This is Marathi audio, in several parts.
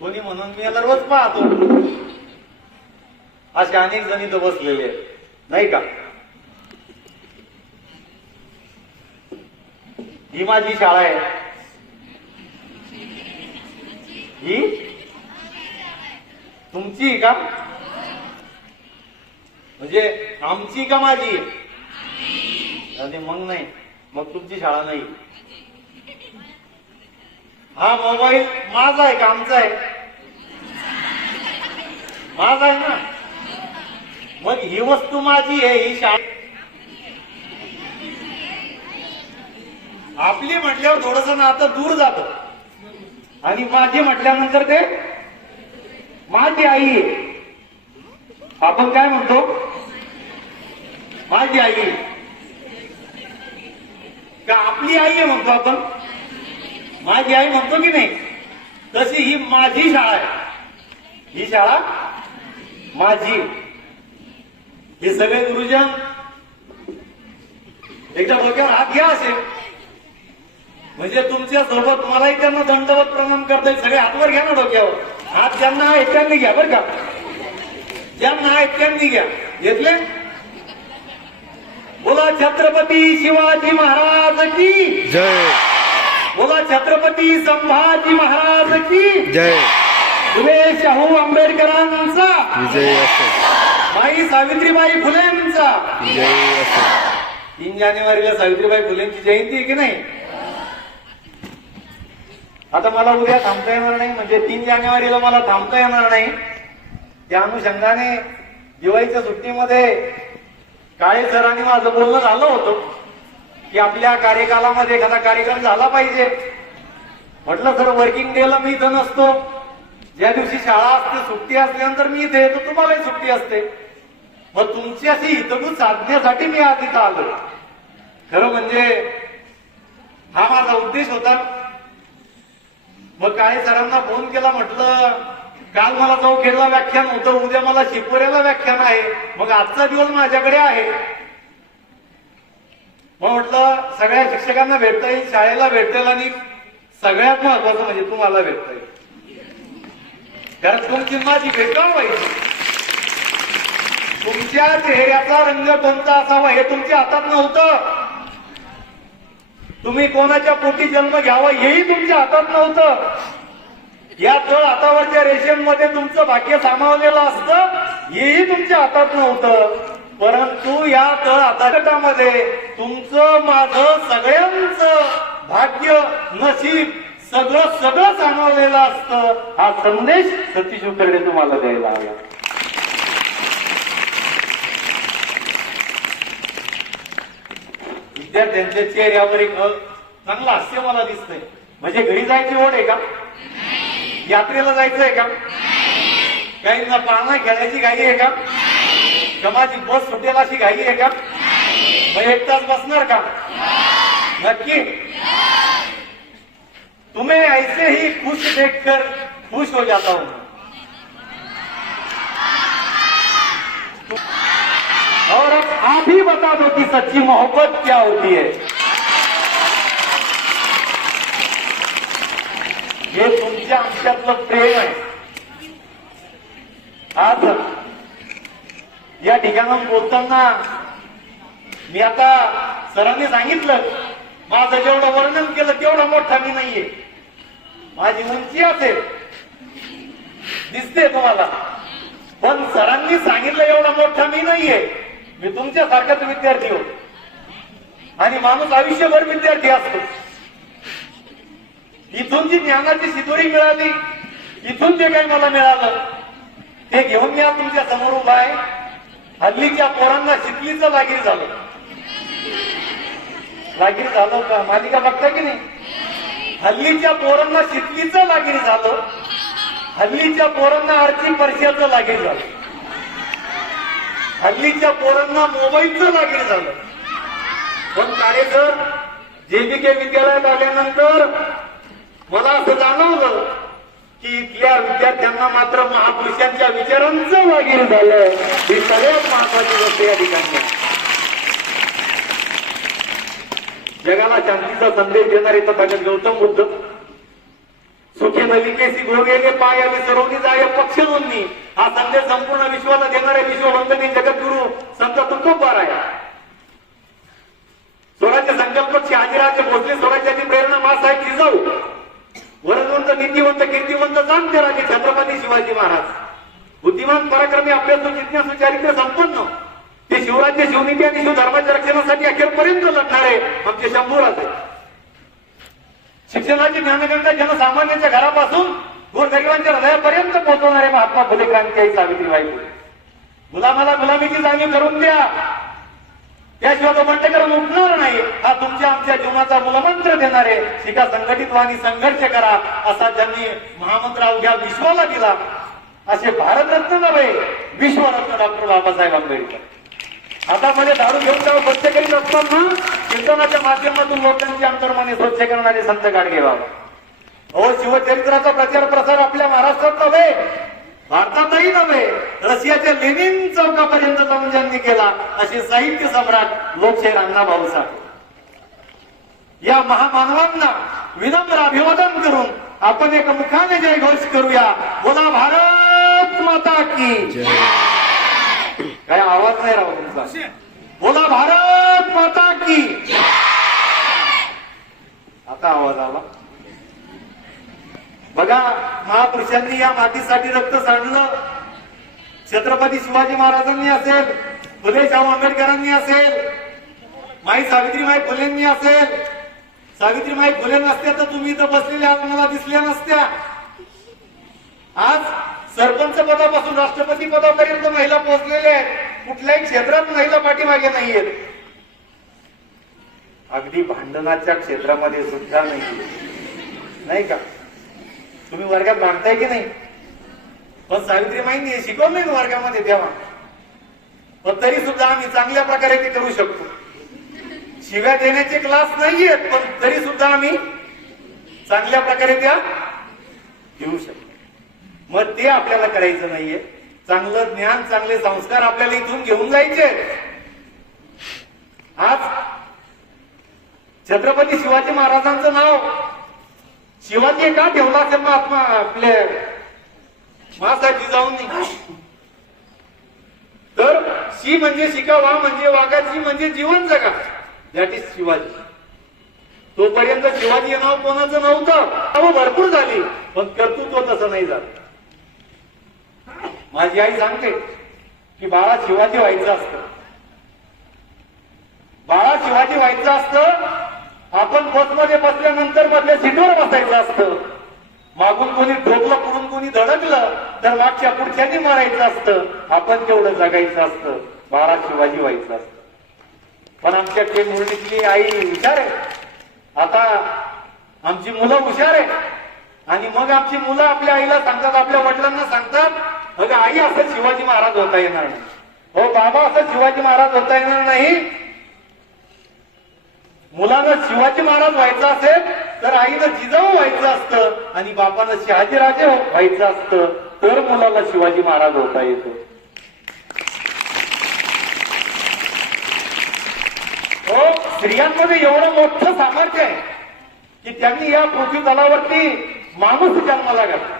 कोणी म्हणून मी याला रोज पाहतो. असे अनेक जण इथं बसलेले आहेत, नाही का? ही माझी शाळा आहे. ही तुमची का? म्हणजे आमची का माझी? आणि मग नाही, मग तुमची शाळा नाही. हा मोबाईल माझा आहे का आमचा आहे? माझा आहे ना. मग ही वस्तू माझी आहे, ही शाळा आपली म्हटल्यावर थोडस नातं दूर जात. आणि माझी म्हटल्यानंतर ते माझी आई आहे. आपण काय म्हणतो? माझी आई का आपली आई आहे म्हणतो आपण? माझी आई म्हणतो की नाही? तशी ही माझी शाळा आहे. ही शाळा माझी. हे सगळे गुरुजन एकदा डोक्यावर हात घ्या असे, म्हणजे तुमच्या सोबत मलाही त्यांना दंडवत प्रणाम करता येईल. सगळे हातवर घ्या ना डोक्यावर. हात ज्यांना आहेत त्यांनी घ्या बरं का. ज्यांना आहेत त्यांनी घ्या. घेतले? बोला छत्रपती शिवाजी महाराज की जय. बोला छत्रपती संभाजी महाराज की जय. फुले शाहू आंबेडकरांचा विजय असो. माई सावित्रीबाई फुलेंचा विजय असो. 3 जानेवारीला सावित्रीबाई फुलेंची जयंती आहे की नाही? आता मला उद्या थांबता येणार नाही, म्हणजे 3 जानेवारीला मला थांबता येणार नाही. त्या अनुषंगाने दिवाळीच्या सुट्टीमध्ये काळे सरांनी माझं बोलणं झालं होतं की आपल्या कार्यकालामध्ये एखादा कार्यक्रम झाला पाहिजे. म्हटलं सर वर्किंग डेला मी इथं नसतो, ज्या दिवशी शाळा असते सुट्टी असल्यानंतर मी इथे येतो, तुम्हालाही सुट्टी असते. मग तुमची अशी हितगुज साधण्यासाठी मी आज इथं आलो. खरं म्हणजे हा माझा उद्देश होता. मग काळे सरांना फोन केला, म्हटलं काल मला चौखेडला व्याख्यान होतं, उद्या मला शिपोऱ्याला व्याख्यान आहे, मग आजचा दिवस माझ्याकडे आहे. मग म्हटलं सगळ्या शिक्षकांना भेटता येईल, शाळेला भेटता येईल, आणि सगळ्यात महत्वाचं म्हणजे तुम्हाला भेटता येईल. कारण तुमची माझी भेट का व्हायची? तुमच्या चेहऱ्याचा रंग कोणता असावा हे तुमच्या हातात नव्हतं. तुम्ही कोणाच्या पोटी जन्म घ्यावा हेही तुमच्या हातात नव्हतं. या तळ हातावरच्या रेषेमध्ये तुमचं भाग्य सामावलेलं असतं, हेही तुमच्या हातात नव्हतं. परंतु या तळ हातामध्ये तुमचं माझं सगळ्यांचं भाग्य नशीब सगळं सगळं सामावलेलं असतं. हा संदेश सतीश उतरडे तुम्हाला द्यायला हवा. विद्यार्थ्यांच्या चेहऱ्यावर एक चांगलं हास्य मला दिसतंय. म्हणजे घरी जायची ओढ आहे का? यात्रेला जायचंय का? काहींना पाळणा खेळायची घाई आहे का? समाजी बस सुटेल अशी घाई आहे का? मग 1 तास बसणार का? नक्की. तुम्हें ऐसे ही खुश देखकर खुश हो जाता हूं. और अब आप ही बता दो कि सच्ची मोहब्बत क्या होती है. हे तुमच्या आमच्यातलं प्रेम आहे. आज या ठिकाणाहून बोलताना मी आता सरांनी सांगितलं, माझं जेवढं वर्णन केलं तेवढा मोठा मी नाहीये. माझी उंची असेल दिसते तुम्हाला, पण सरांनी सांगितलं एवढा मोठा मी नाहीये. मी तुमच्यासारखाच विद्यार्थी हो, आणि माणूस आयुष्यभर विद्यार्थी असतो. इथून जी ज्ञानाची शिदोरी मिळाली, इथून जे काही मला मिळालं ते घेऊन मी आज तुमच्या समोर उभा आहे. हल्लीच्या पोरांना शिकलीचं लागीर झालं. लागीर झालं का? मालिका बघता की नाही? हल्लीच्या पोरांना शिकलीचं लागीर झालं, हल्लीच्या पोरांना आर्थिक वर्षाचं लागीर झालं, हल्लीच्या पोरांना मोबाईलचं लागीर झालं. पण काळे सर JBK विद्यालयात आल्यानंतर मला असं जाणवलं की इथल्या विद्यार्थ्यांना मात्र महापुरुषांच्या विचारांचं लागीर झालं. ही सगळ्यात महत्वाची गोष्ट या ठिकाणी. जगाला शांतीचा संदेश देणारे तथागत गौतम बुद्ध, सुख भलिकेसी गोगेले पाय आणि सरोनी जाय पक्ष दोन्ही हा संदेश संपूर्ण विश्वाला देणारे विश्ववंदनी जगद्गुरु संत तुकोबार आहे. स्वराज्य संकल्प शहाजीराजे भोसले, स्वराज्याची प्रेरणा मासाहेब जिजाऊ, वरदवंत नीतिवंत कीर्तिवंत जाणते राजे छत्रपती शिवाजी महाराज, बुद्धिमान पराक्रमी अभ्यासू जिज्ञासू चारित्र्य संपन्न ते शिवराज्य शिवनीती आणि शिवधर्माच्या रक्षणासाठी अखेरपर्यंत लढणारे आमचे शंभूराजे. शिक्षणाची ज्ञानगंगा जनसामान्यांच्या घरापासून गोरगरिबांच्या हृदयापर्यंत पोहोचवणारे महात्मा फुले क्रांतिकारी सावित्रीबाई फुले. मुलामाला गुलामीची जाणीव करून द्या, त्याशिवाय तो बंडकरून उठणार नाही हा तुमच्या आमच्या जीवनाचा मूलमंत्र देणारे. शिका संघटित व्हा आणि संघर्ष करा असा ज्यांनी महामंत्र अवघ्या विश्वाला दिला असे भारतरत्न नव्हे विश्वरत्न डॉक्टर बाबासाहेब आंबेडकर. हातामध्ये दारू घेऊन त्यावर स्वच्छ करीत असताना कीर्तनाच्या माध्यमातून लोकांची अंतर्मने स्वच्छ करणारे संत गाडगे बाबा. हो, शिवचरित्राचा प्रचार प्रसार आपल्या महाराष्ट्रात नव्हे, भारतातही नव्हे, रशियाच्या लेनिन चौकापर्यंत जाऊन ज्यांनी केला असे साहित्य सम्राट लोकशाहीर अण्णाभाऊ साठे. या महामानवांना विनम्र अभिवादन करून आपण एक मुखाने जय घोष करूया. बोला भारत माता की. काय आवाज नाही राहू तुमचा. बोला भारत माता की. आता आवाज आला बघा. महापुरुषांनी या मातीसाठी रक्त सांडलं. छत्रपती शिवाजी महाराजांनी असेल, फुले शाहू आंबेडकरांनी असेल, माई सावित्रीबाई फुलेंनी असेल. सावित्रीबाई फुले नसत्या तर तुम्ही इथं बसलेल्या आज मला दिसल्या नसत्या. आज सरपंच पदापासून राष्ट्रपती पदापर्यंत महिला पोहोचलेल्या आहेत. कुठल्याही क्षेत्रात महिला पाठीमागे नाहीयेत. अगदी भांडणाच्या क्षेत्रामध्ये सुद्धा नाही का. तुम्ही वर्गात भांडताय की नाही, पण सावित्रीबाईंनी शिकवलं नाही वर्गामध्ये तेव्हा, पण तरी सुद्धा आम्ही चांगल्या प्रकारे ते करू शकतो. शिव्या देण्याचे क्लास नाहीयेत, पण तरी सुद्धा आम्ही चांगल्या प्रकारे त्या घेऊ शकतो. मग ते आपल्याला करायचं नाहीये. चांगलं ज्ञान, चांगले संस्कार आपल्याला इथून घेऊन जायचे. आज छत्रपती शिवाजी महाराजांचं नाव शिवाजी का ठेवला असेल महात्मा आपले मासाहेब जिजाऊंनी? तर शी म्हणजे शिका, वा म्हणजे वागा, जी म्हणजे जीवन जगा. That is Shivaji. तोपर्यंत शिवाजी हे नाव कोणाचं नव्हतं. नावं भरपूर झाली, पण कर्तृत्व तसं नाही झालं. माझी आई सांगते की बाळा शिवाजी व्हायचं असतं, बाळा शिवाजी व्हायचं असतं. आपण बसमध्ये बसल्यानंतर मधल्या सीटवर बसायचं असतं. मागून कोणी ठोकलं, पुढून कोणी धडकलं तर मागच्या पुढच्यानी मारायचं असतं. आपण तेवढं जगायचं असतं. बाळा शिवाजी व्हायचं असतं. पण आमच्या मुरलीतली आई हुशार आहे. आता आमची मुलं हुशार आहे आणि मग आमची मुलं आपल्या आईला सांगतात, आपल्या वडिलांना सांगतात, अगं आई असं शिवाजी महाराज होता येणार नाही. हो बाबा, असं शिवाजी महाराज होता येणार नाही. मुलानं शिवाजी महाराज व्हायचं असेल तर आईनं जिजाऊ व्हायचं असतं आणि बापानं शहाजीराजे व्हायचं असतं, तर मुलाला शिवाजी महाराज होता येतो. हो, स्त्रियांमध्ये एवढं मोठं सामर्थ्य आहे की त्यांनी या पृथ्वी तलावरती माणूस जन्माला घातला.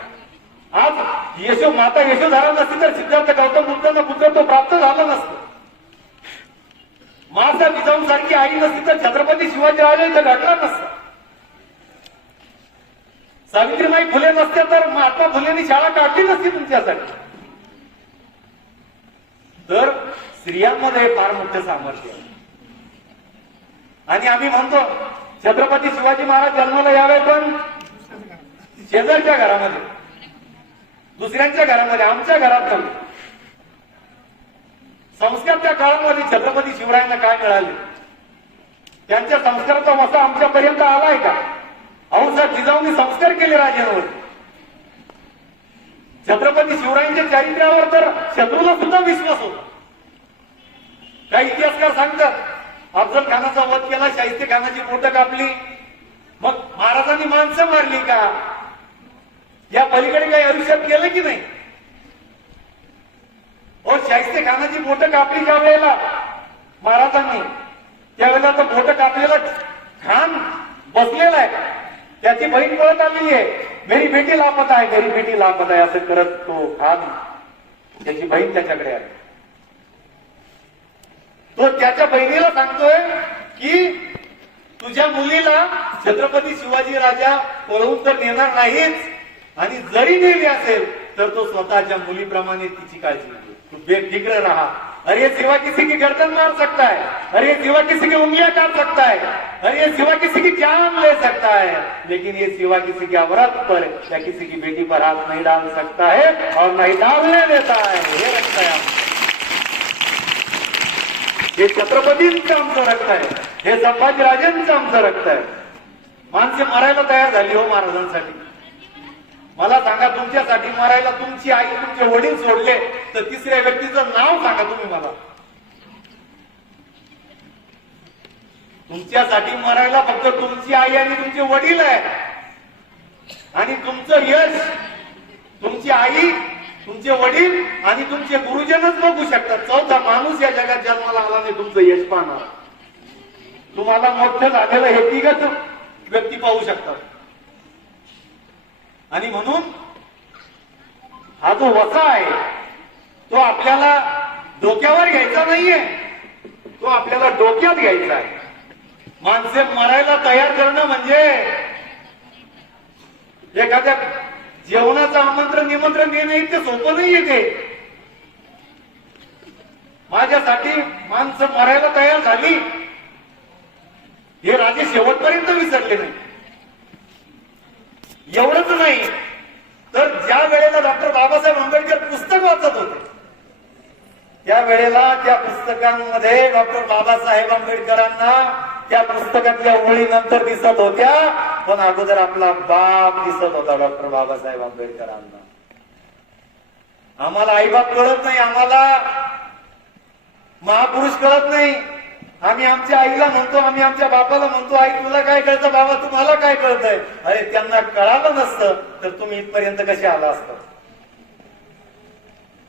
आज माता यशोधरा नसती तर सिद्धार्थ गौतम बुद्धांना पुत्र तो प्राप्त झाला नसतं. माता जिजाऊ सारखी आई नसती तर छत्रपती शिवाजी राजे इथं घडला नसतं. सावित्रीबाई फुले नसत्या तर महात्मा फुलेंनी शाळा काढली नसती तुमच्यासाठी. तर स्त्रियांमध्ये फार मोठं सामर्थ्य आहे. आणि आम्ही म्हणतो छत्रपती शिवाजी महाराज जन्माला यावे, पण शेजारच्या घरामध्ये, दुसऱ्यांच्या घरामध्ये, आमच्या घरात नव्हे. संस्कार त्या काळामध्ये छत्रपती शिवरायांना काय मिळाले? त्यांच्या संस्काराचा वसा आमच्यापर्यंत आलाय का? औसाहेब जिजाऊंनी संस्कार केले राजांवर. छत्रपती शिवरायांच्या चारित्र्यावर तर शत्रूला सुद्धा विश्वास होता. काही इतिहासकार सांगतात अफजल खानाचा वध केला, शाहिस्ते खानाची बोटं कापली, मग महाराजांनी माणसं मारली का? या पलीकडे काही आयुष्यात केलं की नाही? हो, शाहिस्ते खानाची बोटं कापली ज्या वेळेला महाराजांनी, त्यावेळेला तो बोटं कापलेला खान बसलेला आहे, त्याची बहीण पळत आलेली आहे. मेरी बेटी लापता आहे, मेरी बेटी लापता आहे असं करत तो खान त्याची बहीण त्याच्याकडे आली. तो त्याच्या बहिणीला सांगतोय की तुझ्या मुलीला छत्रपती शिवाजी राजा पळवून तर नेणार नाहीच, आणि जरी नेली असेल तर तो स्वतःच्या मुलीप्रमाणे तिची काळजी घे. तू बेफिक्र रहा. अरे ये सिवा किसी की गर्दन मार सकता है, अरे ये सिवा किसी की उंगलियां काट सकता है, अरे ये सिवा किसी की जान ले सकता है, लेकिन ये सिवा किसी की औरत पर या किसी की बेटी पर हाथ नहीं डाल सकता है और नहीं डालने देता है. हे रक्त आहे आमचं. हे छत्रपतींचं आमचं रक्त आहे, हे संभाजीराजांचं आमचं रक्त आहे. माणसे मरायला तयार झाली हो महाराजांसाठी. मला सांगा, तुमच्यासाठी मरायला तुमची आई तुमचे वडील सोडले तर तिसऱ्या व्यक्तीचं नाव सांगा तुम्ही मला. तुमच्यासाठी मरायला फक्त तुमची आई आणि तुमचे वडील आहे, आणि तुमचं यश तुमची आई, तुमचे वडील आणि तुमचे गुरुजनच बघू शकतात. चौथा माणूस या जगात जन्माला आला नाही तुमचं यश पाहणार. तुम्हाला मोठं झालेलं हे तिघच व्यक्ती पाहू शकतात. आणि म्हणून हा जो वसा आहे तो आपल्याला डोक्यावर घ्यायचा नाहीये, तो आपल्याला डोक्यात घ्यायचा आहे. माणसे मरायला तयार करणं म्हणजे एखाद्या जेवणाचं आमंत्रण निमंत्रण देणं इतकं सोपं नाहीये ते. माझ्यासाठी माणसं मरायला तयार झाली हे राजे शेवटपर्यंत विसरले नाही. एवढंच नाही तर ज्या वेळेला डॉक्टर बाबासाहेब आंबेडकर पुस्तक वाचत होते त्या वेळेला त्या पुस्तकांमध्ये डॉक्टर बाबासाहेब आंबेडकरांना त्या पुस्तकातल्या ओळी नंतर दिसत होत्या, पण अगोदर आपला बाप दिसत होता डॉक्टर बाबासाहेब आंबेडकरांना. आम्हाला आईबाप कळत नाही, आम्हाला महापुरुष कळत नाही. आम्ही आमच्या आईला म्हणतो, आम्ही आमच्या बापाला म्हणतो, आई तुला काय कळतं, बाबा तुम्हाला काय कळतंय. अरे त्यांना कळालं नसतं तर तुम्ही इथपर्यंत कसे आला असता.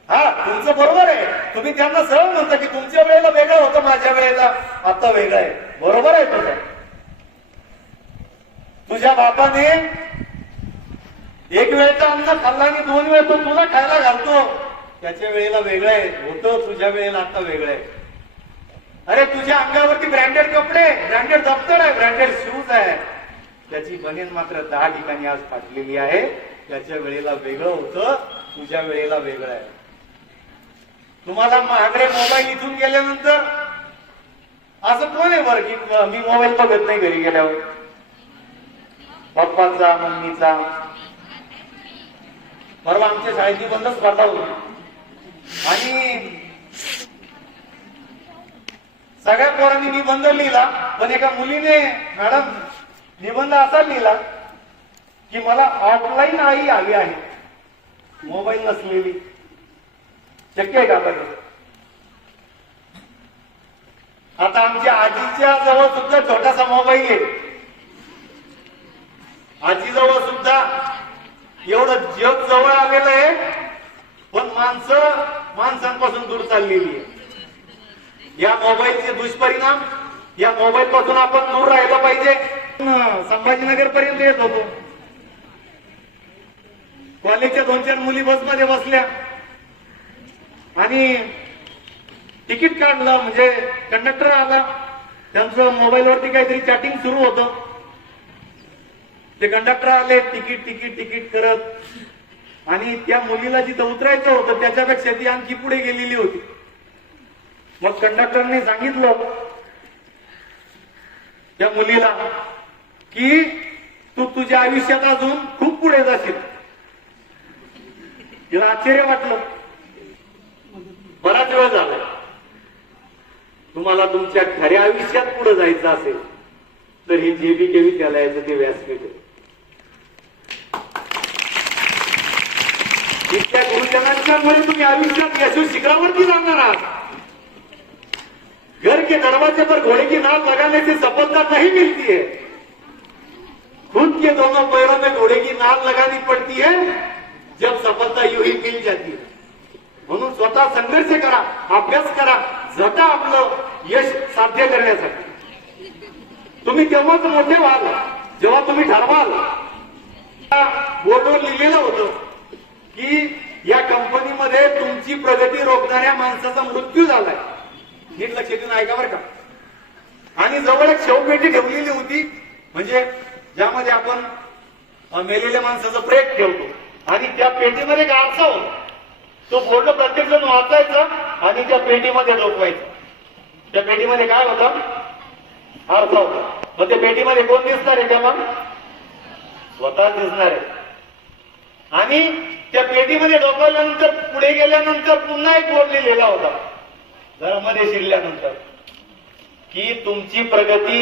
हा तुमचं बरोबर आहे, तुम्ही त्यांना सरळ म्हणता की तुमच्या वेळेला वेगळं होतं, माझ्या वेळेला आता वेगळं आहे. बरोबर आहे तुझं. तुझ्या बापाने एक वेळेचं अन्न खाल्ला आणि 2 वेळ तो तुला खायला घालतो, त्याच्या वेळेला वेगळं आहे होतं, तुझ्या वेळेला आता वेगळं आहे. अरे तुझ्या अंगावरती ब्रँडेड कपडे, ब्रँडेड दप्तर आहे, ब्रँडेड शूज आहे, त्याची बनेन मात्र 10 ठिकाणी आज फाटलेली आहे. त्याच्या वेळेला वेगळं होतं, तुझ्या वेळेला वेगळं आहे. तुम्हाला महागडे मोबाईल इथून गेल्यानंतर असं कोण आहे बरं की मी मोबाईल बघत नाही घरी गेल्यावर, पप्पाचा मम्मीचा. परवा आमच्या शाळेत निबंध स्पर्धा होती आणि सगळ्या पोरांनी निबंध लिहिला, पण एका मुलीने मॅडम निबंध असा लिहिला की मला ऑफलाईन आई हवी आहे, मोबाईल नसलेली. शक्य आहे का बरं? आता आमच्या आजीच्या जवळ सुद्धा छोटासा मोबाईल आहे, आजीजवळ सुद्धा एवढं जग जवळ आलेलं आहे, पण माणसांपासून दूर चाललेली आहे. या मोबाईलचे दुष्परिणाम, या मोबाईल पासून आपण दूर राहिलं पाहिजे. संभाजीनगर पर्यंत येत होतो, कॉलेजच्या 2-4 मुली बसमध्ये बसल्या आणि तिकीट काढलं, म्हणजे कंडक्टर आला, त्यांचं मोबाईलवरती काहीतरी चॅटिंग सुरू होतं. ते कंडक्टर आले तिकीट तिकीट तिकीट करत, आणि त्या मुलीला जिथं उतरायचं होतं त्याच्यापेक्षा ती आणखी पुढे गेलेली होती. मग कंडक्टरने सांगितलं त्या मुलीला की तू तुझ्या आयुष्यात अजून खूप पुढे जाशील. तिला आश्चर्य वाटलं. बराच वेळ झाला, तुम्हाला तुमच्या खऱ्या आयुष्यात पुढे जायचं असेल तर हे जे बी के विद्यालयाचं ते व्यासपीठ आहे. इतक्या गुरुजनांच्यामुळे तुम्ही आयुष्यात यशस्वी शिखरावरती जाणार आहात. घर के दरवाजे पर घोड़े की नाल लगाने से सफलता नहीं मिलती है, खुद के दोनों पैरों में घोड़े की नाल लगानी पड़ती है, जब सफलता यूं ही मिल जाती है. म्हणून स्वतः संघर्ष करा, अभ्यास करा, झटा आपलं यश साध्य करण्यासाठी. तुम्ही तेव्हाच मोठे व्हाल जेव्हा तुम्ही ठरवाल बोर्डवर लिहिलेलं होतं की या कंपनीमध्ये तुमची प्रगती रोखणाऱ्या माणसाचा मृत्यू झालाय. नीट लक्ष देऊन ऐका बरं का. आणि जवळ एक शेवपेटी ठेवलेली होती, म्हणजे ज्यामध्ये आपण मेलेल्या माणसाचं प्रेत ठेवतो. आणि त्या पेटीमध्ये एक आरसा होता. तो बोर्ड प्रत्येक जण वाचायचा आणि त्या पेटीमध्ये डोकवायचा. त्या पेटीमध्ये काय होतं? आरसा होता. मग त्या पेटीमध्ये कोण दिसणार आहे तेव्हा? स्वतः दिसणार आहे. आणि त्या पेटीमध्ये डोकवल्यानंतर पुढे गेल्यानंतर पुन्हा एक बोर्ड लिहिलेला होता घरामध्ये शिरल्यानंतर की तुमची प्रगती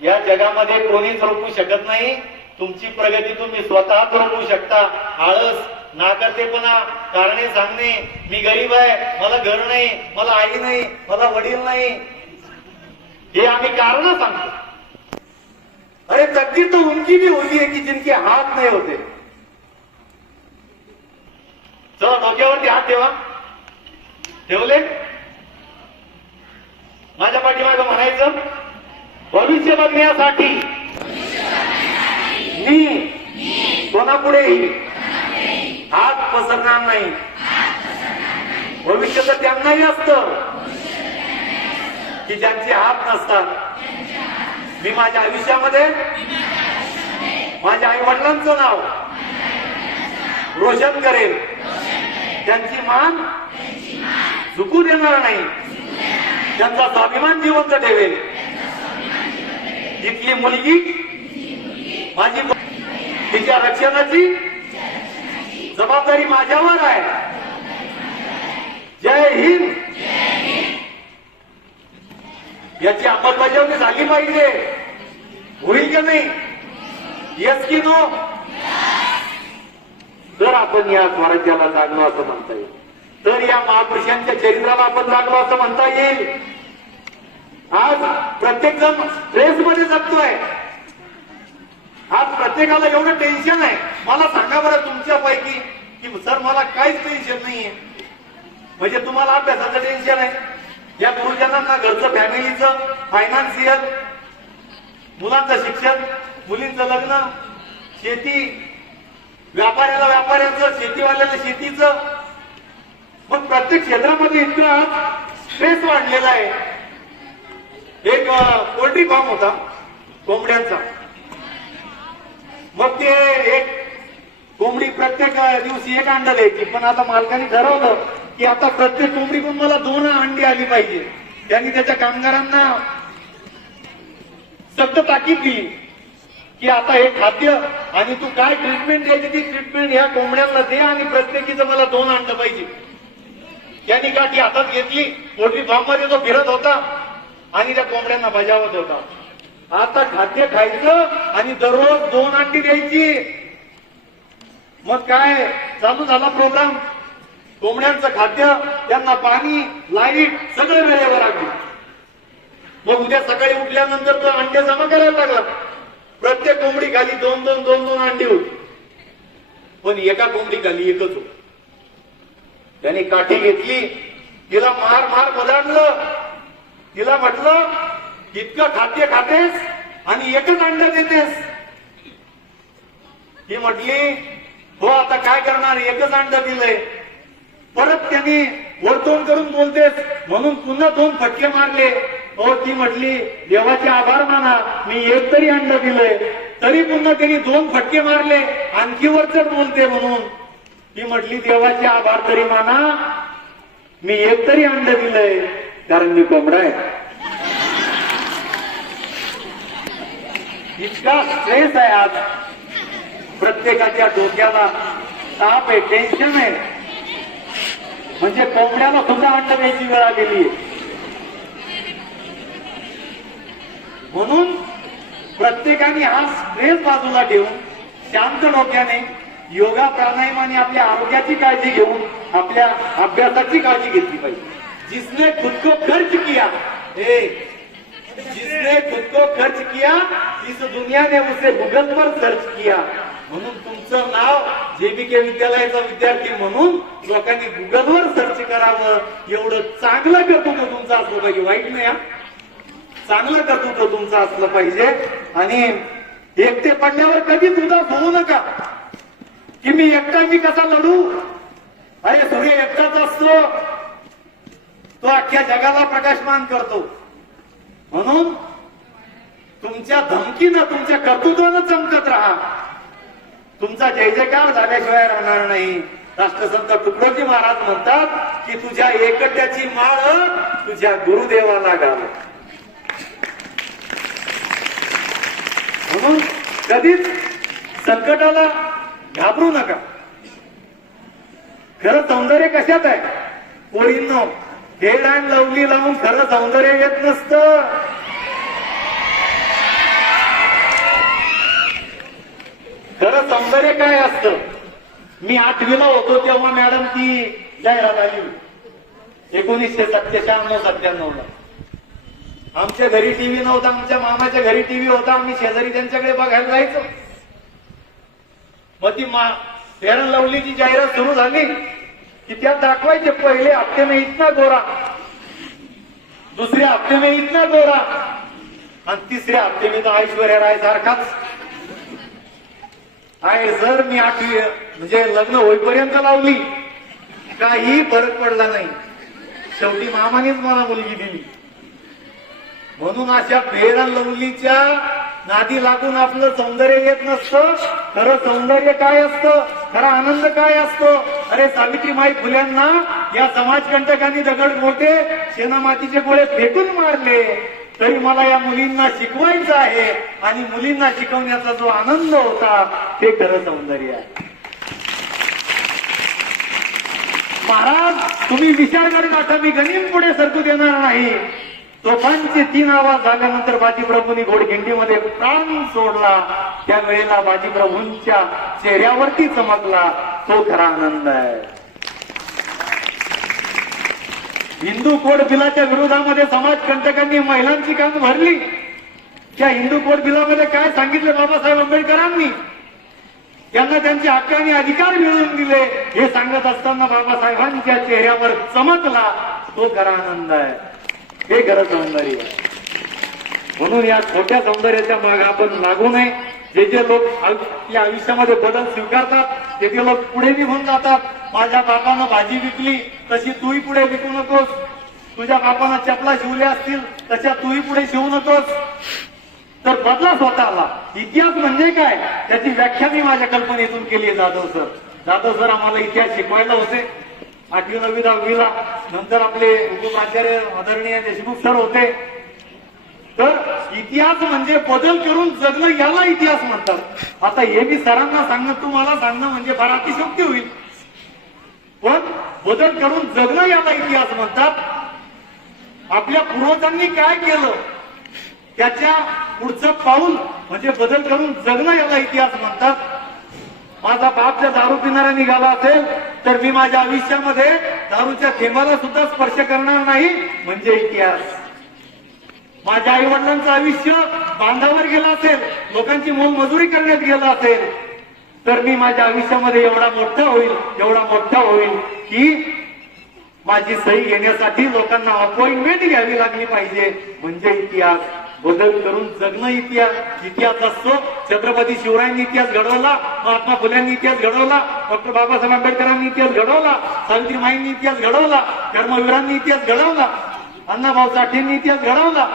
या जगामध्ये कोणीच रोखू शकत नाही. तुमची प्रगती तुम्ही स्वतःच रोखू शकता. आळस, नाकर्तेपणा, कारणे सांगणे, मी गरीब आहे, मला घर नाही, मला आई नाही, मला वडील नाही, हे आम्ही कारण सांगतो. अरे तकदीर तो उनकी भी होती है की जिनके हात नाही होते. चला डोक्यावरती हात ठेवा. ठेवले? माझ्या पाठीमागं म्हणायचं, भविष्य बघण्यासाठी मी कोणापुढेही हात पसरणार नाही. भविष्य तर त्यांनाही असतं की ज्यांचे हात नसतात. मी माझ्या आयुष्यामध्ये माझ्या आई वडिलांचं नाव रोशन करेल. त्यांची मान झुकू देणार नाही. त्यांचा स्वाभिमान जिवंत ठेवेल. इथली मुलगी माझी, तिच्या रक्षणाची जबाबदारी माझ्यावर आहे. जय हिंद. याची अंमलबजावणी झाली पाहिजे. होईल का नाही? येस की नो? तर आपण या स्वराज्याला जागलो असं म्हणता येईल. तर या महापुरुषांच्या चरित्राला आपण जागलो असं म्हणता येईल. आज प्रत्येक जण स्ट्रेसमध्ये जगतोय. आज प्रत्येकाला एवढं टेन्शन आहे. मला सांगा बरं तुमच्यापैकी की सर मला काहीच टेन्शन नाहीये. म्हणजे तुम्हाला अभ्यासाचं टेन्शन आहे, या गुरुजनांना घरचं, फॅमिलीचं, फायनान्शियल, मुलांचं शिक्षण, मुलींचं लग्न, शेती, व्यापाऱ्याला व्यापाऱ्याचं, शेतीवाल्याला शेतीचं. मग प्रत्येक क्षेत्रामध्ये इतका स्ट्रेस वाढलेला आहे. एक पोल्ट्री फार्म होता कोंबड्यांचा. मग ते एक कोंबडी प्रत्येक दिवशी एक अंडा द्यायची. पण आता मालकाने ठरवलं की आता प्रत्येक कोंबडीकडून मला 2 अंडी आली पाहिजे. त्यांनी त्याच्या कामगारांना सक्त ताकीद दिली की आता हे खाद्य आणि तू काय ट्रीटमेंट द्यायची ती ट्रीटमेंट ह्या कोंबड्यांना दे आणि प्रत्येकीचं मला 2 अंड पाहिजे. त्यांनी काठी हातात घेतली. पोल्ट्री फार्म मध्ये तो फिरत होता आणि त्या कोंबड्यांना बजावत होता. आता खाद्य खायचं आणि दररोज 2 अंडी द्यायची. मग काय चालू झाला प्रोग्राम. कोंबड्यांचं खाद्य, त्यांना पाणी, लाईट सगळं वेळेवर आली. मग उद्या सकाळी उठल्यानंतर तो अंडे जमा करायला लागला. प्रत्येक कोंबडी खाली 2 अंडी होती. पण एका कोंबडी खाली एकच होती. त्याने काठी घेतली, तिला मार मार बदाडलं. तिला म्हटलं इतकं खाद्य खातेस आणि एकच अंड देतेस. ही म्हटली हो आता काय करणार, एकच अंड दिलंय. परत त्यांनी वरतोंड करून बोलतेस म्हणून पुन्हा 2 फटके मारले. हो ती म्हटली देवाचे आभार माना, मी एक तरी अंड दिलंय. तरी पुन्हा त्यांनी 2 फटके मारले. आणखी वरचढ बोलते म्हणून. ती म्हटली देवाचे आभार तरी माना, मी एक तरी अंड दिलंय कारण मी कोंबडा आहे. इतका स्ट्रेस आहे आज. प्रत्येकाच्या डोक्याला ताप आहे, टेन्शन आहे. म्हणजे कोंबड्याला सुद्धा अंड द्यायची वेळ आलेली आहे. म्हणून प्रत्येकाने हा स्ट्रेस बाजूला ठेवून शांत डोक्याने योगा, प्राणायाम आणि आपल्या आरोग्याची काळजी घेऊन आपल्या अभ्यासाची काळजी घेतली पाहिजे. जिसने खुद को खर्च किया, जिसने खुद को खर्च किया इस दुनिया ने उसे गूगल पर सर्च किया. म्हणून तुमचं नाव जेबीके विद्यालयाचा विद्यार्थी म्हणून लोकांनी गुगलवर सर्च करावं. एवढं चांगलं कर्तृत्व तुमचं असलं पाहिजे. वाईट नाही, चांगलं कर्तृत्व तुमचं असलं पाहिजे. आणि एकटे पडल्यावर कधीच उदास होऊ नका. की मी कसा लढू? अरे सूर्य एकटाच असतो, तो अख्ख्या जगाला प्रकाशमान करतो. म्हणून तुमच्या धमकीनं, तुमच्या कर्तृत्वानं चमकत राहा. तुमचा जय जयकार झाल्याशिवाय राहणार नाही. राष्ट्रसंत तुकडोजी महाराज म्हणतात की तुझ्या एकट्याची माळ तुझ्या गुरुदेवाला घाल. म्हणून कधीच संकटाला घाबरू नका. खरं सौंदर्य कशात आहे? पोरींनो, हेड अँड लवली लावून खरं सौंदर्य येत नसतं. खरं सौंदर्य काय असतं? मी 8वीला होतो तेव्हा मॅडम ती जाहिरात आली 1997-97ला. आमच्या घरी टीव्ही नव्हता, आमच्या मामाच्या घरी टीव्ही होता. आम्ही शेजारी त्यांच्याकडे बघायला जायचो. मग ती फेअर अँड लवलीची जाहिरात सुरू झाली की त्यात दाखवायचे पहिले हफ्ते में इतना गोरा, दुसरे हफ्ते में इतना गोरा, आणि तिसऱ्या हफ्ते में तो ऐश्वर्या राय सारखाच आहे. सर मी 8वी म्हणजे लग्न होईपर्यंत लावली, काही फरक पडला नाही. शेवटी मामानेच मला मुलगी दिली. म्हणून अशा फेअर अँड लवलीच्या नादी लागून आपलं सौंदर्य येत नसतं. खरं सौंदर्य काय असतं? खरा आनंद काय असतो? अरे सावित्रीबाई फुल्यांना या समाजकंटकांनी दगड मोठे शेणामातीचे गोळे फेकून मारले, तरी मला या मुलींना शिकवायचं आहे. आणि मुलींना शिकवण्याचा जो आनंद होता ते खरं सौंदर्य आहे. महाराज तुम्ही विचार करू नका, मी गणित पुढे सरकू देणार नाही. तोफांचे 3 आवाज झाल्यानंतर बाजीप्रभूंनी घोडखिंडीमध्ये प्राण सोडला. त्यावेळेला बाजीप्रभूंच्या चेहऱ्यावरती चमकला तो खरा आनंद आहे. हिंदू कोड बिलाच्या विरोधामध्ये समाजकंटकांनी महिलांची कान भरली. त्या हिंदू कोड बिलामध्ये काय सांगितलं बाबासाहेब आंबेडकरांनी? त्यांना त्यांचे हक्क आणि अधिकार मिळवून दिले. हे सांगत असताना बाबासाहेबांच्या चेहऱ्यावर चमकला तो खरा आनंद आहे. हे खरं सौंदर्य आहे. म्हणून या छोट्या सौंदर्याच्या मागे आपण लागू नये. जे जे लोक आपल्या आयुष्यामध्ये बदल स्वीकारतात ते लोक पुढे निघून जातात. माझ्या बापानं भाजी विकली तशी तूही पुढे विकू नकोस. तुझ्या बापानं चपला शिवल्या असतील तशा तूही पुढे शिवू नकोस. तर बदला स्वतःला. इतिहास म्हणजे काय त्याची व्याख्या मी माझ्या कल्पनेतून केली आहे. जाधव सर आम्हाला इतिहास शिकवायला होते 8वी 9वी 10वीला. नंतर आपले उपप्राचार्य आदरणीय देशमुख सर होते. तर इतिहास म्हणजे बदल करून जगणं, याला इतिहास म्हणतात. आता हे मी सरांना सांगणं, तुम्हाला सांगणं म्हणजे फार अतिशयोक्ती होईल, पण बदल करून जगणं याला इतिहास म्हणतात. आपल्या पूर्वजांनी काय केलं त्याच्या पुढचं पाऊल म्हणजे बदल करून जगणं याला इतिहास म्हणतात. माझा बाप जर दारू पिणारा निघाला असेल तर मी माझ्या आयुष्यामध्ये दारूच्या थेंबाला सुद्धा स्पर्श करणार नाही म्हणजे इतिहास. माझ्या आई वडिलांचं आयुष्य बांधावर गेलं असेल, लोकांची मोलमजुरी करण्यात गेलं असेल, तर मी माझ्या आयुष्यामध्ये एवढा मोठा होईल की माझी सही घेण्यासाठी लोकांना अपॉइंटमेंट घ्यावी लागली पाहिजे म्हणजे इतिहास. बदल करून जगणं इतिहास असतो. छत्रपती शिवरायांनी इतिहास घडवला, महात्मा फुल्यांनी इतिहास घडवला, डॉक्टर बाबासाहेब आंबेडकरांनी इतिहास घडवला, सावित्रीबाईंनी इतिहास घडवला, कर्मवीरांनी इतिहास घडवला, अण्णाभाऊ साठेंनी इतिहास घडवला.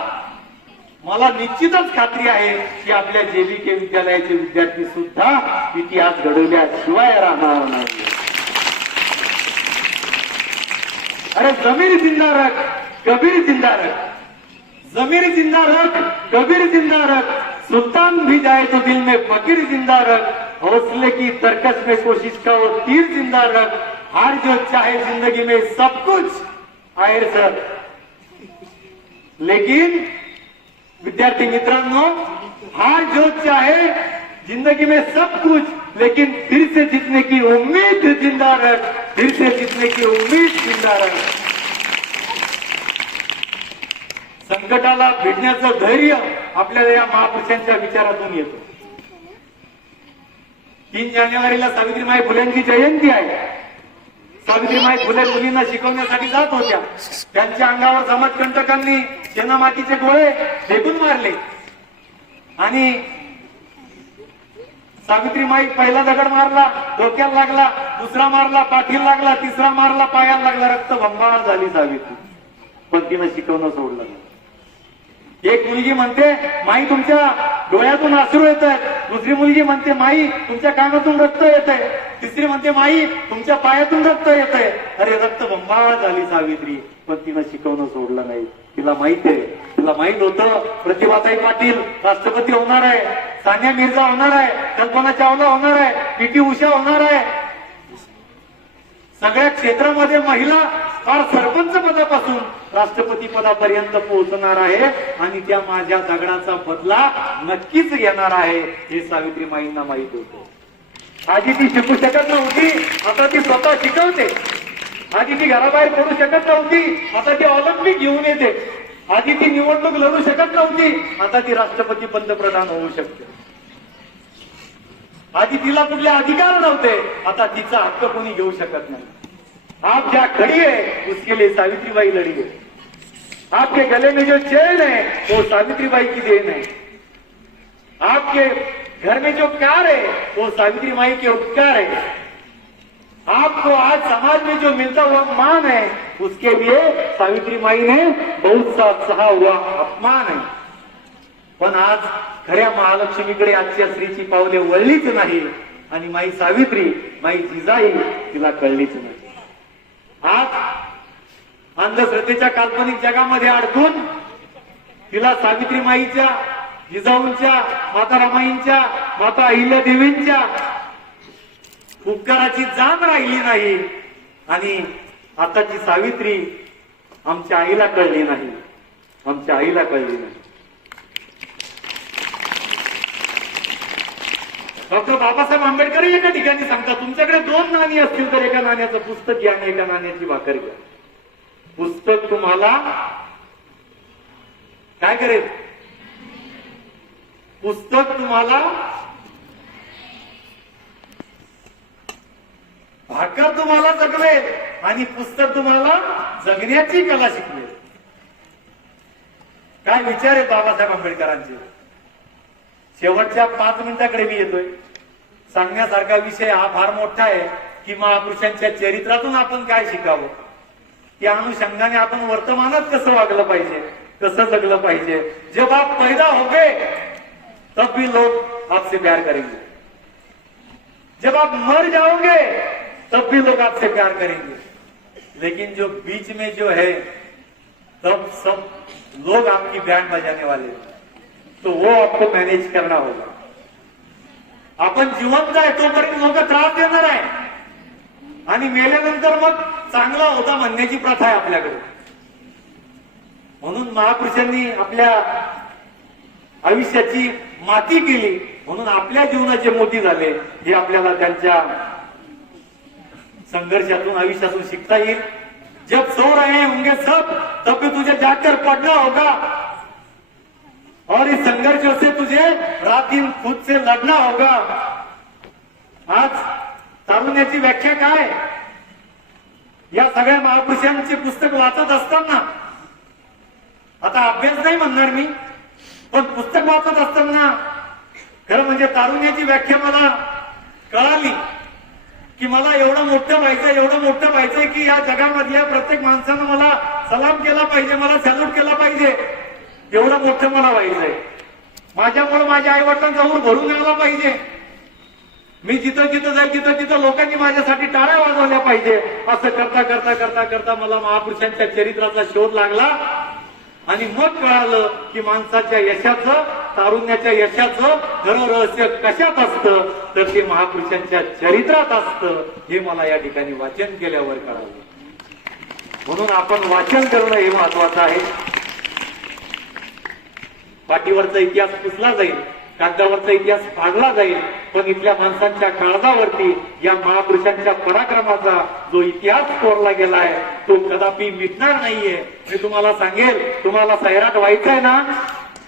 मला निश्चितच खात्री आहे की आपल्या JBK विद्यालयाचे विद्यार्थी सुद्धा इतिहास घडवल्याशिवाय राहणार नाही. अरे जमीर जिंदा रख, कबीर जिंदा रख, जमीर जिंदा रख, कबीर जिंदा रख, सुल्तान भी जाए तो दिल में फकीर जिंदा रख, हौसले की तरकश में कोशिश का वो तीर जिंदा रख, हार जो चाहे जिंदगी में सब कुछ आयर सर. लेकिन विद्यार्थी मित्रांनो, हार जो चाहे जिंदगी में सब कुछ, लेकिन फिर से जीतने की उम्मीद जिंदा रख, फिर से जीतने की उम्मीद जिंदा रख. संकटाला भिडण्याचं धैर्य आपल्याला या महापुरुषांच्या विचारातून येतं. 3 जानेवारीला सावित्रीबाई फुल्यांची जयंती आहे. सावित्रीबाई फुले मुलींना शिकवण्यासाठी जात होत्या. त्यांच्या अंगावर समाजकंटकांनी शेणामातीचे गोळे फेकून मारले आणि सावित्रीमाई पहिला दगड मारला, डोक्याला लागला, दुसरा मारला, पाठीला लागला, तिसरा मारला, पायाला लागला, रक्त भंबाळ झाली सावित्री. पण तिनं शिकवणं सोडलं नाही. एक मुलगी म्हणते माई तुमच्या डोळ्यातून अश्रू येत आहेत, दुसरी मुलगी म्हणते माई तुमच्या कानातून रक्त येत आहे, तिसरी म्हणते माई तुमच्या पायातून रक्त येत आहे. अरे रक्त बंबाळ झाली सावित्री, पण तिनं शिकवणं सोडलं नाही. तिला माहित आहे, तिला माहित होतं प्रतिभाताई पाटील राष्ट्रपती होणार आहे, सानिया मिर्झा होणार आहे, कल्पना चावला होणार आहे, पीटी उषा होणार आहे. सगळ्या क्षेत्रामध्ये महिला फार सरपंच पदापासून राष्ट्रपती पदापर्यंत पोहोचणार आहे आणि त्या माझ्या दगडाचा बदला नक्कीच घेणार आहे हे सावित्रीमाईंना माहित होतं. आधी ती शिकू शकत नव्हती, आता ती स्वतः शिकवते. आधी ती घराबाहेर पडू शकत नव्हती, आता ती ऑलिम्पिक घेऊन येते. आधी ती निवडणूक लढू शकत नव्हती, आता ती राष्ट्रपती पंतप्रधान होऊ शकते. आधी तिला कुठले अधिकार नव्हते, आता तिचा हक्क कोणी घेऊ शकत नाही. आप क्या खड़ी है उसके लिए सावित्रीबाई लड़ी है. आपके गले में जो चैन है वो सावित्रीबाई की देन है. आपके घर में जो कार है वो सावित्रीबाई के उपकार है. आपको आज समाज में जो मिलता हुआ मान है उसके लिए सावित्रीबाई ने बहुत सा सहा हुआ अपमान है. पण आज खऱ्या महालक्ष्मीकडे आजच्या स्त्रीची पावले वळलीच नाही आणि माई सावित्री, माई जिजाई तिला कळलीच नाही. आज अंधश्रद्धेच्या काल्पनिक जगामध्ये अडकून तिला सावित्रीमाईच्या, जिजाऊंच्या, माता रमाईंच्या, माता अहिल्यादेवींच्या उपकाराची जाण राहिली नाही आणि आताची सावित्री आमच्या आईला कळली नाही, आमच्या आईला कळली नाही. डॉक्टर बाबासाहेब आंबेडकर एका ठिकाणी सांगतात तुमच्याकडे 2 नाणी असतील तर एका नाण्याचं पुस्तक घ्या आणि एका नाण्याची भाकर घ्या. पुस्तक तुम्हाला काय करेल? पुस्तक तुम्हाला भाकर तुम्हाला जगवेल आणि पुस्तक तुम्हाला जगण्याची कला शिकवेल. काय विचार आहेत बाबासाहेब आंबेडकरांचे. शेवटच्या 5 मिनिटाकडे मी येतोय. सांगण्यासारखा विषय हा फार मोठा आहे की महापुरुषांच्या चरित्रातून आपण काय शिकावं, त्या अनुषंगाने आपण वर्तमानात कसं वागलं पाहिजे, कसं जगलं पाहिजे. जब आप पैदा हो गए तब भी लोग आपसे प्यार करेंगे, जब आप मर जाओगे तब भी लोग आपसे प्यार करेंगे, लेकिन जो बीच में जो है तब सब लोग आपकी बैंड बजाने वाले हैं. तो वो आपको मैनेज करना होगा. आपण जिवंत आहे तोपर्यंत लोक त्रास देणार आहे आणि मेल्यानंतर मग चांगला होता म्हणण्याची प्रथा आहे आपल्याकडे. म्हणून महापुरुषांनी आपल्या आयुष्याची माती केली, म्हणून आपल्या जीवनाचे मोती झाले. हे आपल्याला त्यांच्या संघर्षातून, आयुष्यातून शिकता येईल. जब सो रहे होंगे सब तब भी तुझे जाकर पढ़ना होगा और इस संघर्षों से तुझे रात दिन खुद से लढना होगा. आज तारुण्याची व्याख्या काय? या सगळ्या महापुरुषांची पुस्तक वाचत असताना, आता अभ्यास नाही म्हणणार मी, पण पुस्तक वाचत असताना खरं म्हणजे तारुण्याची व्याख्या मला कळाली की मला एवढं मोठं व्हायचंय, एवढं मोठं व्हायचंय की या जगामधल्या प्रत्येक माणसानं मला सलाम केला पाहिजे, मला सॅल्यूट केला पाहिजे. एवढं मोठं मला व्हायचंय. माझ्यामुळे माझ्या आई वडिलांचा ऊर भरून आला पाहिजे. मी जिथं जिथं जाईल तिथं तिथं लोकांनी माझ्यासाठी टाळ्या वाजवल्या पाहिजे. असं करता करता करता करता मला महापुरुषांच्या चरित्राचा शोध लागला आणि मग कळालं की माणसाच्या यशाचं, तारुण्याच्या यशाचं खरं रहस्य कशात असतं तर ते महापुरुषांच्या चरित्रात असतं. हे मला या ठिकाणी वाचन केल्यावर कळालं. म्हणून आपण वाचन करणं हे महत्वाचं आहे. पाठीवरचा इतिहास पुसला जाईल, कागदावरचा इतिहास फाडला जाईल, पण इथल्या माणसांच्या काळजावरती या महापुरुषांच्या पराक्रमाचा जो इतिहास कोरला गेलाय तो कदापि मिटणार नाहीये. मी तुम्हाला सांगेल, तुम्हाला सैराट व्हायचंय ना,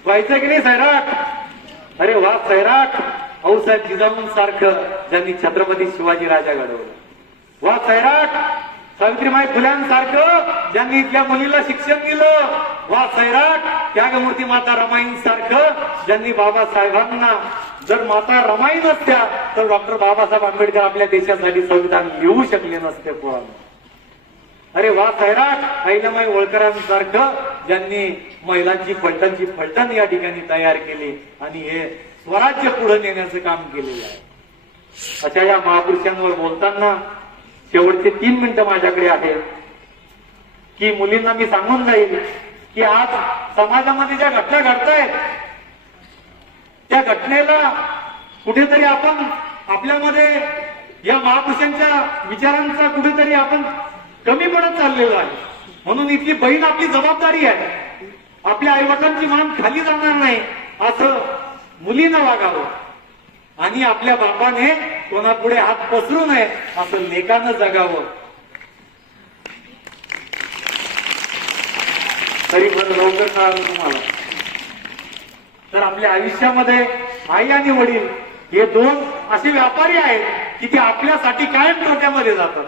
व्हायचंय की नाही सैराट? अरे वा सैराट, औसाहेब जिजाऊंसारखं ज्यांनी छत्रपती शिवाजी राजा घडवलं. वा सैराट, सावित्रीबाई फुल्यांसारखं ज्यांनी इथल्या मुलीला शिक्षण दिलं. वा सैराट, त्यागमूर्ती माता रमाईंसारखं ज्यांनी बाबासाहेबांना जर माता रमाई नसत्या तर डॉक्टर बाबासाहेब आंबेडकर आपल्या देशासाठी संविधान लिहू शकले नसते पोरांनो. अरे वा सैराट अहिल्यामाई होळकरांसारखं ज्यांनी महिलांची फलटण या ठिकाणी तयार केली आणि हे स्वराज्य पुढे नेण्याचं काम केलेलं आहे. अशा या महापुरुषांवर बोलताना शेवटचे 3 मिनिटं माझ्याकडे आहेत की मुलींना मी सांगून जाईल की आज समाजामध्ये ज्या घटना घडतायत त्या घटनेला कुठेतरी आपण आपल्यामध्ये या महापुरुषांच्या विचारांचा कुठेतरी आपण कमी पडत चाललेलो आहे. म्हणून इथली बहीण आपली जबाबदारी आहे. आपल्या आईवडिलांची मान खाली जाणार नाही असं मुलीनं वागावं आणि आपल्या बापाने कोणापुढे हात पसरू नये असं लेकानं जगावं. तरी पण लवकर कळालं तुम्हाला. तर आपल्या आयुष्यामध्ये आई आणि वडील हे 2 असे व्यापारी आहेत की ते आपल्यासाठी कायम टोक्यामध्ये जातात.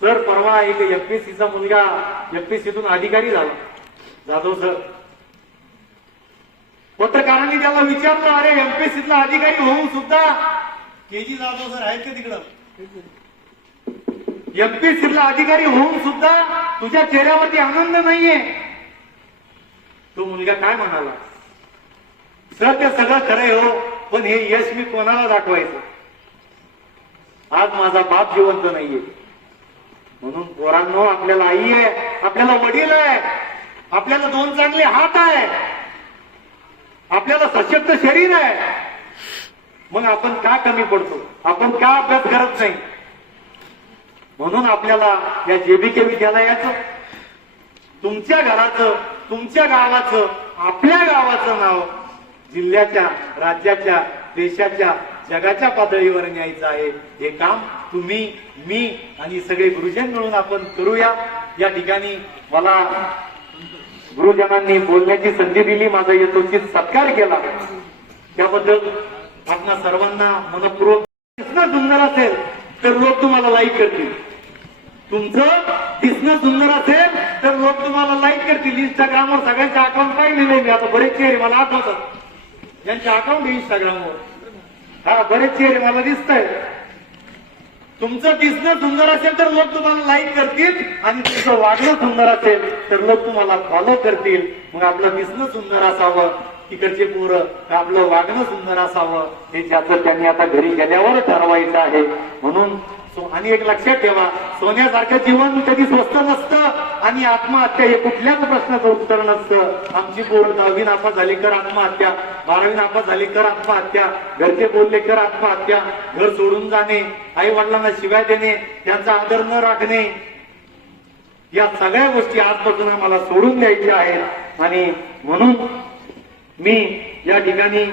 सर परवा एक एफपीसीचा मुलगा एफपीसीतून अधिकारी झाला, जाधव सर. पत्रकारांनी त्याला विचारलं, अरे एमपीसीतला अधिकारी होऊन सुद्धा केजी जाधव सर आहेत का तिकडं, एमपीसीतला अधिकारी होऊन सुद्धा तुझ्या चेहऱ्यावरती आनंद नाहीये. तो मुलगा काय म्हणाला, सर ते सगळं खरंय हो, पण हे यश मी कोणाला दाखवायचं. आज माझा बाप जिवंत नाहीये. म्हणून पोरांनो आपल्याला आई आहे, आपल्याला वडील आहे, आपल्याला 2 चांगले हात आहे, आपल्याला सशक्त शरीर आहे. मग आपण का कमी पडतो, आपण का अभ्यास करत नाही. म्हणून आपल्याला या जेबीके विद्यालयाचं, तुमच्या घराचं, तुमच्या गावाचं, आपल्या गावाचं नाव जिल्ह्याच्या, राज्याच्या, देशाच्या, जगाच्या पातळीवर न्यायचं आहे. हे काम तुम्ही, मी आणि सगळे गुरुजन मिळून आपण करूया. या ठिकाणी मला गुरुजनांनी बोलण्याची संधी दिली, माझा यथोचित सत्कार केला, त्याबद्दल आपणा सर्वांना मनपूर्वक. दिसणं सुंदर असेल तर लोक तुम्हाला लाईक करतील, तुमचं दिसणं सुंदर असेल तर लोक तुम्हाला लाईक करतील. इंस्टाग्रामवर सगळ्यांचे अकाउंट पाहिलेले मी, आता बरेच चेहरे मला आठवतात ज्यांचे अकाउंट आहे इंस्टाग्रामवर. हा बरेच चेहरे मला दिसत आहेत. तुमचं दिसणं सुंदर असेल तर लोक तुम्हाला लाईक करतील आणि तुमचं वागणं सुंदर असेल तर लोक तुम्हाला फॉलो करतील. मग आपलं दिसणं सुंदर असावं, तिकडचे पोरं आपलं वागणं सुंदर असावं, हे ज्याचं त्यांनी आता घरी गेल्यावर ठरवायचं आहे. म्हणून आणि एक लक्षात ठेवा, सोन्यासारखं जीवन कधी स्वस्त नसतं आणि आत्महत्या हे कुठल्याच प्रश्नाचं उत्तर नसतं. आमची पोरं 10वी नापास झाली कर आत्महत्या, 12वी नापास झाली कर आत्महत्या, घरचे बोलले कर आत्महत्या, घर सोडून जाणे, आई वडिलांना शिवाय देणे, त्यांचा आदर न राखणे, या सगळ्या गोष्टी आजपासून आम्हाला सोडून द्यायच्या आहेत. आणि म्हणून मी या ठिकाणी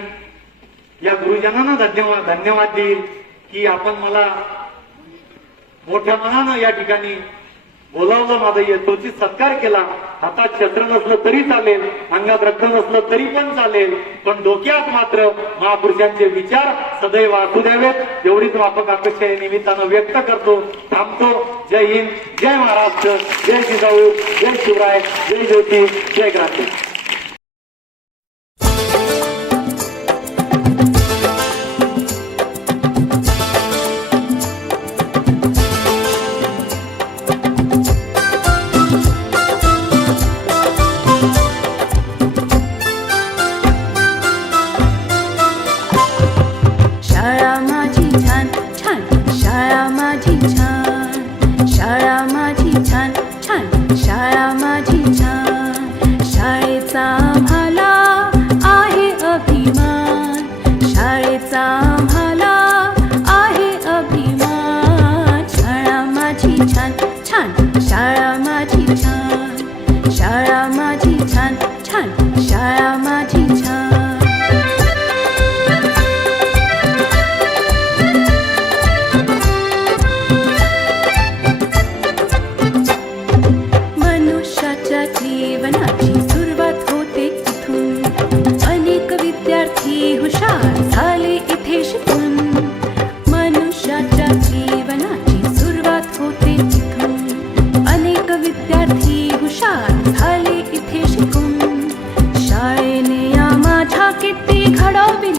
या गुरुजनांना धन्यवाद देईल की आपण मला मोठ्या मनानं या ठिकाणी बोलावलं, माझा यथोचित सत्कार केला. हातात शस्त्र नसलं तरी चालेल, अंगात रक्त नसलं तरी पण चालेल, पण डोक्यात मात्र महापुरुषांचे विचार सदैव असू द्यावेत एवढीच माफक अपेक्षा या निमित्तानं व्यक्त करतो. थांबतो. जय हिंद, जय महाराष्ट्र, जय जिजाऊ, जय शिवराय, जय ज्योती, जय क्रांती.